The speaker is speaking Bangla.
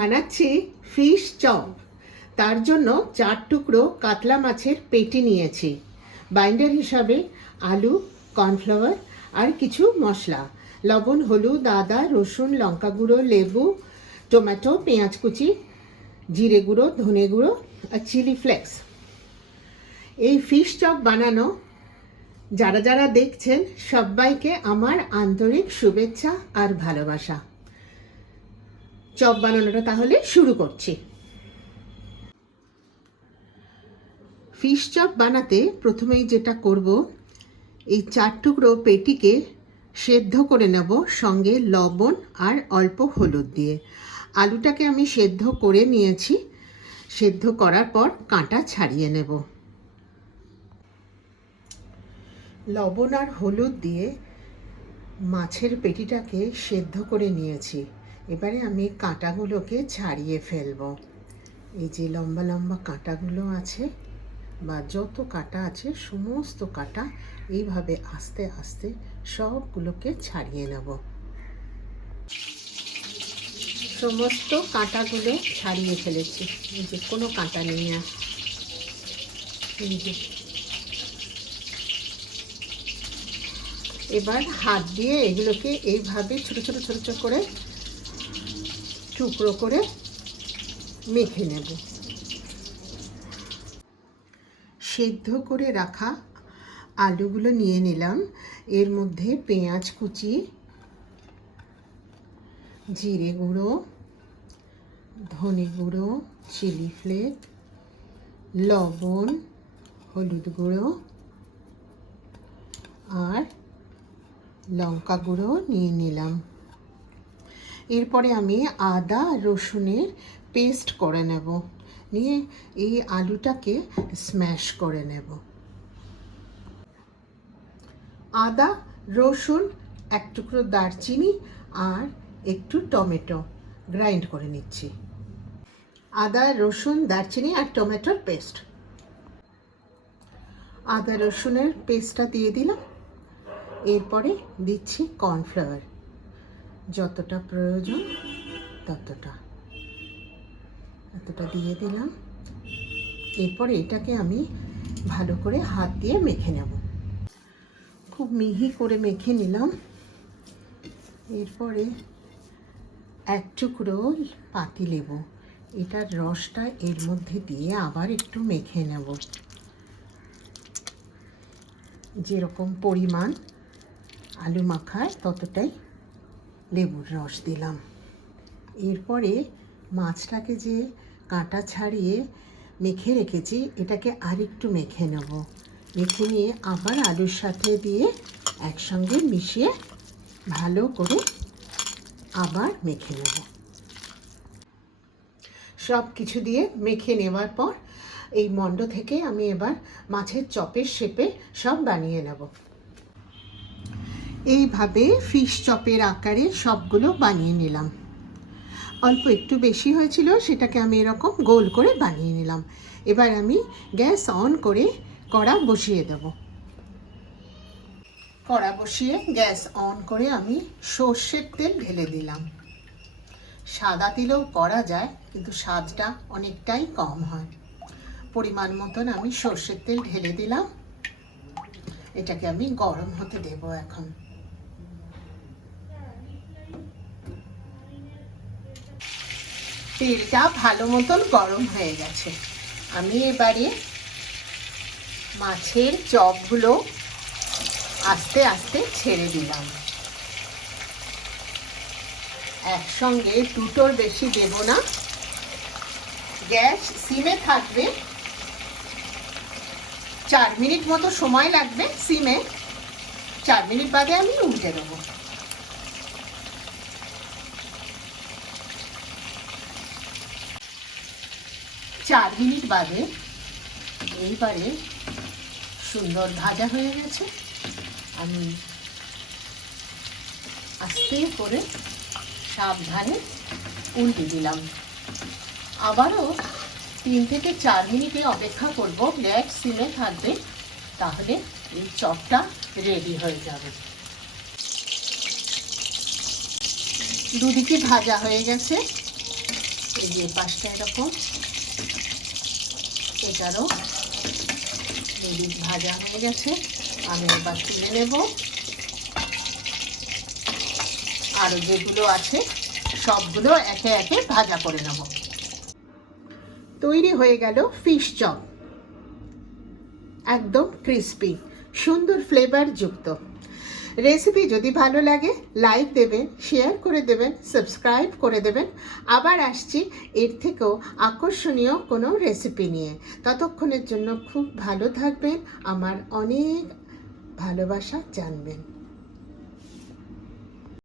বানাচ্ছি ফিশ চপ। তার জন্য 4 টুকরো কাতলা মাছের পেটি নিয়েছি। বাইন্ডার হিসাবে আলু, কর্নফ্লাওয়ার আর কিছু মশলা, লবণ, হলুদ, আদা, রসুন, লঙ্কা গুঁড়ো, লেবু, টমেটো, পেঁয়াজ কুচি, জিরে গুঁড়ো, ধনে গুঁড়ো আর চিলি ফ্লেক্স। এই ফিশ চপ বানানো যারা যারা দেখছেন সবাইকে আমার আন্তরিক শুভেচ্ছা আর ভালোবাসা। চপ বানানোটা তাহলে শুরু করছি। ফিশ চপ বানাতে প্রথমেই যেটা করব, এই 4 টুকরো পেটিকে সেদ্ধ করে নেব, সঙ্গে লবণ আর অল্প হলুদ দিয়ে। আলুটাকে আমি সেদ্ধ করে নিয়েছি। সেদ্ধ করার পর কাঁটা ছাড়িয়ে নেব। লবণ আর হলুদ দিয়ে মাছের পেটিটাকে সেদ্ধ করে নিয়েছি। এবারে আমি কাঁটাগুলোকে ছাড়িয়ে ফেলব। এই যে লম্বা লম্বা কাঁটাগুলো আছে বা যত কাঁটা আছে সমস্ত কাঁটা এইভাবে আস্তে আস্তে সবগুলোকে ছাড়িয়ে নেব। সমস্ত কাঁটাগুলো ছাড়িয়ে ফেলেছি। এই যে কোনো কাঁটা নেই আর। এবার হাত দিয়ে এগুলোকে এইভাবে ছোট ছোট ছোট ছোট করে টুকরো করে মেখে নেব। সেদ্ধ করে রাখা আলুগুলো নিয়ে নিলাম। এর মধ্যে পেঁয়াজ কুচি, জিরে গুঁড়ো, ধনে গুঁড়ো, চিলি ফ্লেক, লবণ, হলুদ গুঁড়ো আর লঙ্কা গুঁড়ো নিয়ে নিলাম। এরপরে আমি আদা রসুনের পেস্ট করে নেব। নিয়ে এই আলুটাকে স্ম্যাশ করে নেব। আদা, রসুন, 1 টুকরো দারচিনি আর একটু টমেটো গ্রাইন্ড করে নিচ্ছি। আদা, রসুন, দারচিনি আর টমেটোর পেস্ট। আদা রসুনের পেস্টটা দিয়ে দিলাম। এরপরে দিচ্ছি কর্নফ্লাওয়ার, যতটা প্রয়োজন ততটা দিয়ে দিলাম। এরপরে এটাকে আমি ভালো করে হাত দিয়ে মেখে নেব। খুব মিহি করে মেখে নিলাম। এরপরে 1 টুকরো পাতিলেবু, এটার রসটা এর মধ্যে দিয়ে আবার একটু মেখে নেব। যেরকম পরিমাণ আলু মাখায় ততটাই লেবুর রস দিলাম। এরপরে মাছটাকে যে কাঁটা ছাড়িয়ে মেখে রেখেছি এটাকে আরেকটু মেখে নেব। মেখে নিয়ে আবার আলুর সাথে দিয়ে একসঙ্গে মিশিয়ে ভালো করে আবার মেখে নেব। সব কিছু দিয়ে মেখে নেওয়ার পর এই মণ্ড থেকে আমি এবার মাছের চপের শেপে সব বানিয়ে নেব। এইভাবে ফিশ চপের আকারে সবগুলো বানিয়ে নিলাম। অল্প একটু বেশি হয়েছিল, সেটাকে আমি এরকম গোল করে বানিয়ে নিলাম। এবার আমি গ্যাস অন করে কড়া বসিয়ে দেব। কড়া বসিয়ে গ্যাস অন করে আমি সর্ষের তেল ঢেলে দিলাম। সাদা তেলেও করা যায়, কিন্তু স্বাদটা অনেকটাই কম হয়। পরিমাণ মতন আমি সর্ষের তেল ঢেলে দিলাম। এটাকে আমি গরম হতে দেব এখন। তেলটা ভালো মতন গরম হয়ে গেছে। আমি এবারে মাছের চপগুলো আস্তে আস্তে ছেড়ে দিলাম। একসঙ্গে দুটোর বেশি দেব না। গ্যাস সিমে থাকবে। 4 মিনিট মতো সময় লাগবে সিমে। 4 মিনিট বাদে আমি উল্টে দেবো। চার মিনিট বাদে এইবারে সুন্দর ভাজা হয়ে গেছে। আমি আস্তে করে সাবধানে উল্টে দিলাম। আবারও 3 থেকে 4 মিনিটে অপেক্ষা করব। গ্যাস সিমে থাকবে, তাহলে এই চপটা রেডি হয়ে যাবে। দুদিকে ভাজা হয়ে গেছে। এই যে পাশটা এরকম, এটারও এদিক ভাজা হয়ে গেছে। আমি এবার তুলে নেব। আরও যেগুলো আছে সবগুলো একে একে ভাজা করে নেব। তৈরি হয়ে গেল ফিশ চপ, একদম ক্রিস্পি, সুন্দর ফ্লেভার যুক্ত। রেসিপি যদি ভালো লাগে লাইক দেবেন, শেয়ার করে দেবেন, সাবস্ক্রাইব করে দেবেন। আবার আসছি এর থেকেও আকর্ষণীয় কোনো রেসিপি নিয়ে। ততক্ষণের জন্য খুব ভালো থাকবেন, আমার অনেক ভালোবাসা জানবেন।